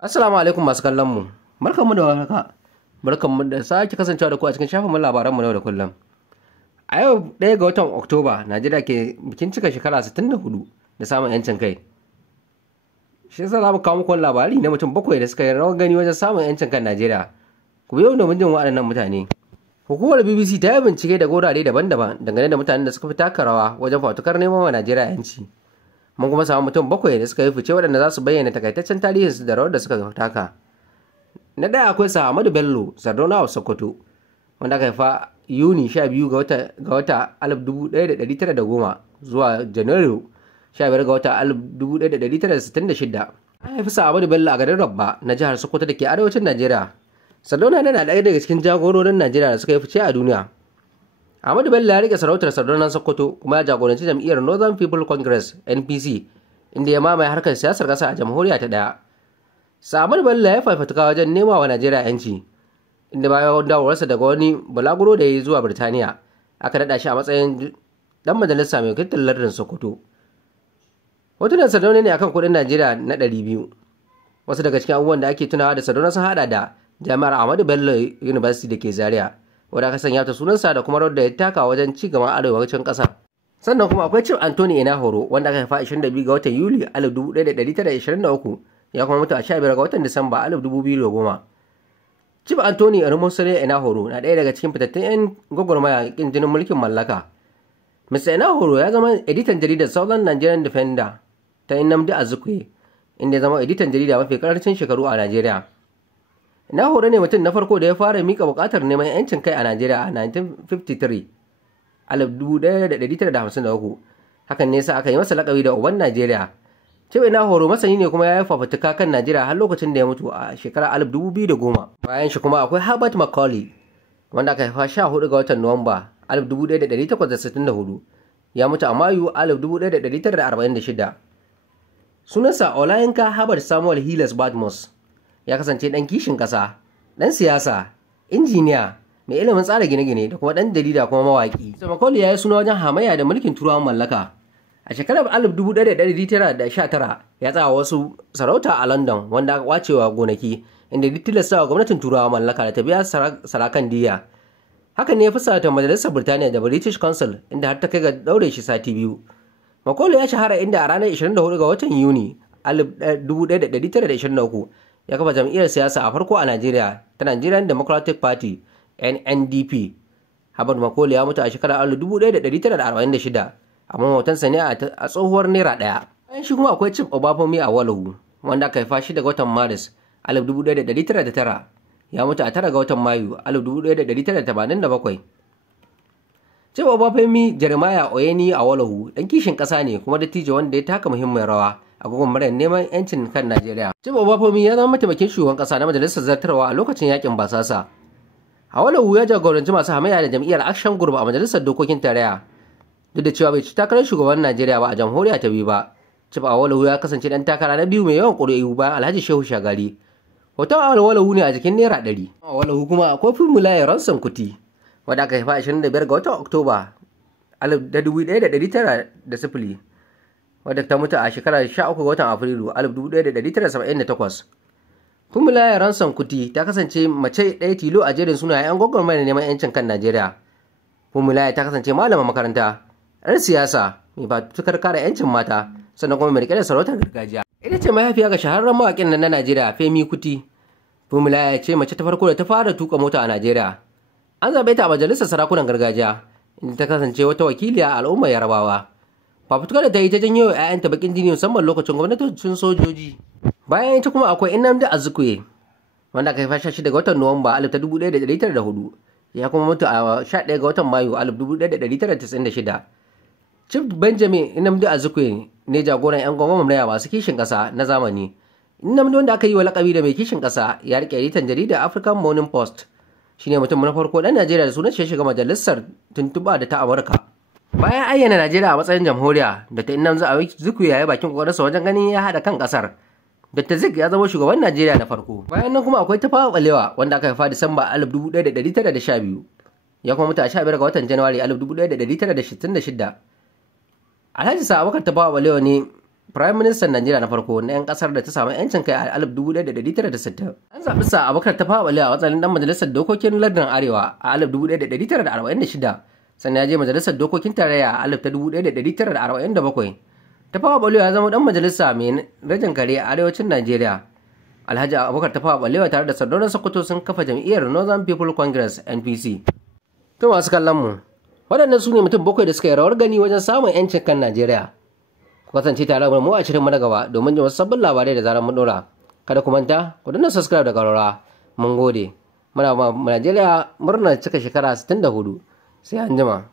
Assalamu alaikum masu kallon mu. Barkanmu da warhaka. Barkanmu da sake kasancewa da ku a cikin shafin labaran mu na yau da kullum. A yau 1 ga watan Oktoba, Najeriya ke bikin cika shekara 64 da samun yancin kai. Shi yasa za mu kawo muku labari na mutum bakwai da suka yi rawar gani wajen samun yancin kan Najeriya. Ku biyo domin jin waɗannan mutane. Hukumar BBC ta yi bincike da wurare daban-daban dangane da mutanen da suka fi taka rawa wajen fafutukar neman wa Najeriya yanci. Mun kuma samu mutum bakwai da suka yi fice waɗanda za su bayyana takaitaccen tarihinsu da rawar da suka taka. Na ɗaya akwai sa Ahmadu Bello Sardauna of Sokoto, wanda aka haifa Yuni 12 ga wata 1910 zuwa Janairu 15 ga wata 1966. An haifi sa Ahmadu Bello a garin Rabba na jihar Sokoto da ke arewacin Najeriya. Sardauna yana ɗaya daga cikin jagororin Najeriya da suka yi fice a duniya. Ahmadu Bello ya rike sarautar Sardaunan Sokoto kuma ya jagoranci jam'iyyar Northern People Congress (NPC), inda ya mamaye harkar siyasar ƙasa a jamhuriya ta ɗaya. Ahmadu Bello ya fafatuka wajen nema wa Najeriya yanci, inda bayan dawowarsa daga wani balaguro da ya yi zuwa Birtaniya, aka naɗa shi a matsayin ɗan majalisa mai wakiltar lardin Sokoto. Hotunan Sardauna ne akan kuɗin Najeriya na 200. Wasu daga cikin abubuwan da ake tunawa da Sardauna sun haɗa da Jami'ar Ahmadu Bello University da ke Zaria, wadda aka sanya ta sunansa da kuma rawar da ya taka wajen ci gaban arewacin ƙasa. Sannan kuma akwai Chief Anthony Enahoro, wanda aka haifa 22 ga watan Yuli 1923, ya kuma mutu a 15 ga watan Disamba 2010. Chief Anthony Ermosere Enahoro na ɗaya daga cikin fitattun 'yan gwagwarmaya kin jinin mulkin mallaka. Mr. Enahoro ya zama editan jaridar Southern Nigerian Defender ta Nnamdi Azikiwe, inda ya zama editan jarida mafi karancin shekaru a Najeriya. Enahoro ne mutum na farko da ya fara mika bukatar neman yancin kai a Najeriya a 1953, 1953. Hakan ne sa aka yi masa lakabi da uban Najeriya. Chief Enahoro masani ne kuma ya yi fafutuka kan Najeriya har lokacin da ya mutu a shekarar 2010. Bayan shi kuma akwai Herbert Macaulay, wanda aka haifa 14 ga watan Nuwamba 1864, ya mutu a Mayu 1946. Sunansa Olayinka Herbert Samuel Hilles Badmus. Ya kasance ɗan kishin ƙasa, ɗan siyasa, injiniya, mai ilimin tsara gine-gine da kuma ɗan jarida kuma mawaƙi. Macaulay ya yi suna wajen hamayya da mulkin turawan mallaka. A shekarar 1919 ya tsaya wasu sarauta a London wanda aka kwacewa gonaki, inda duk tilasta wa gwamnatin turawan mallaka da ta biya sarakan diya. Hakan ne ya fusata majalisar Birtaniya da British Council, inda har ta kai ga ɗaure shi sati 2. Macaulay ya shahara inda a ranar 24 ga watan Yuni 1923 ya kafa jam'iyyar siyasa a farko a Najeriya ta Nigerian Democratic Party (NNDP). Herbert Macaulay ya mutu a shekarar 1946, amma hotonsa ne a tsohuwar naira ɗaya. Bayan shi kuma akwai Chief Obafemi Awolowo, wanda aka haifa shi daga watan Maris 1909, ya mutu a 9 ga watan Mayu 1987. Chief Obafemi Jeremiah Oyeni Awolowo ɗan kishin ƙasa ne kuma dattijo wanda ya taka muhimmiyar rawa a gwagwarmayar neman 'yancin kan Najeriya. Chief Obafemi ya zama mataimakin shugaban ƙasa na majalisar zartarwa a lokacin yakin basasa. Awolowo ya jagoranci masu hamayya da jam'iyyar Action Group a majalisar dokokin tarayya. Duk da cewa bai ci takarar shugaban Najeriya ba a jamhuriya ta biyu ba, Chief Awolowo ya kasance ɗan takara na biyu mai yawan ƙuri'u bayan Alhaji Shehu Shagari. Hoton Awolowo ne a jikin naira 100. Awolowo kuma akwai Funmilayo Ransome Kuti, wanda aka haifa 25 ga watan Oktoba 1900, wadda ta mutu a shekarar 13 ga watan Afrilu 1978. Funmilayo Ransome Kuti ta kasance mace ɗaya tilo a jerin sunayen 'yan gwagwarmayar neman 'yancin kan Najeriya. Funmilayo ta kasance malamin makaranta, 'yar siyasa, mai fafutukar kare 'yancin mata, sannan kuma mai riƙe da sarautar gargajiya. Ita ce mahaifiya ga shahararren mawaƙin nan na Najeriya Femi Kuti. Funmilayo ce mace ta farko da ta fara tuka mota a Najeriya. An zaɓe ta a majalisar sarakunan gargajiya, inda ta kasance wata wakiliya a al'ummar Yarabawa. Fafutukar da ta yi ta janyo wa 'ya'yanta bakin jini musamman lokacin gwamnatocin sojoji. Bayan ita kuma akwai Nnamdi Azikiwe, wanda aka haifa 16 ga watan Nuwamba 1904, ya kuma mutu a 11 ga watan Mayu 1996. Chief Benjamin Nnamdi Azikiwe ne jagoran 'yan gwagwarmaya masu kishin ƙasa na zamani. Nnamdi, wanda aka yi wa lakabi da mai kishin ƙasa, ya rike editan jaridar African Morning Post. Shi ne mutum na farko ɗan Najeriya da sunan shi shiga majalisar tuntuɓa da ta Amurka. Bayan ayyana Najeriya a matsayin jamhuriya, Dr. Nnamdi Azikiwe ya yi bakin kokarinsa wajen ganin ya haɗa kan ƙasar. Dr. Zik ya zama shugaban Najeriya na farko. Bayan nan kuma akwai Tafawa Balewa, wanda aka haifa Disamba 1912, ya kuma mutu a 15 ga watan Janairu 1966. Alhaji Sa Abubakar Tafawa Balewa ne Prime Minister Najeriya na farko na 'yan kasar da ta samu 'yancin kai a 1960. An zaɓi sa Abubakar Tafawa Balewa a matsayin dan majalisar dokokin lardin Arewa a 1946, sannan ya je majalisar dokokin tarayya a 1947. Tafawa Balewa ya zama dan majalisa mai rajin kare a arewacin Najeriya. Alhaji Abubakar Tafawa Balewa tare da Sardaunar Sokoto sun kafa jam'iyyar Northern People Congress (NPC). To masu kallon mu, waɗannan su ne mutum 7 da suka yi rawar gani wajen samun 'yancin kan Najeriya. Ku kasance tare da mu a shirin mu na gaba domin jin wasu sabbin labarai da zarar mun dora. Kada ku manta, ku danna subscribe da ƙararrawa. Mun gode. Muna Najeriya murnar cika shekara 64. Sai an jima.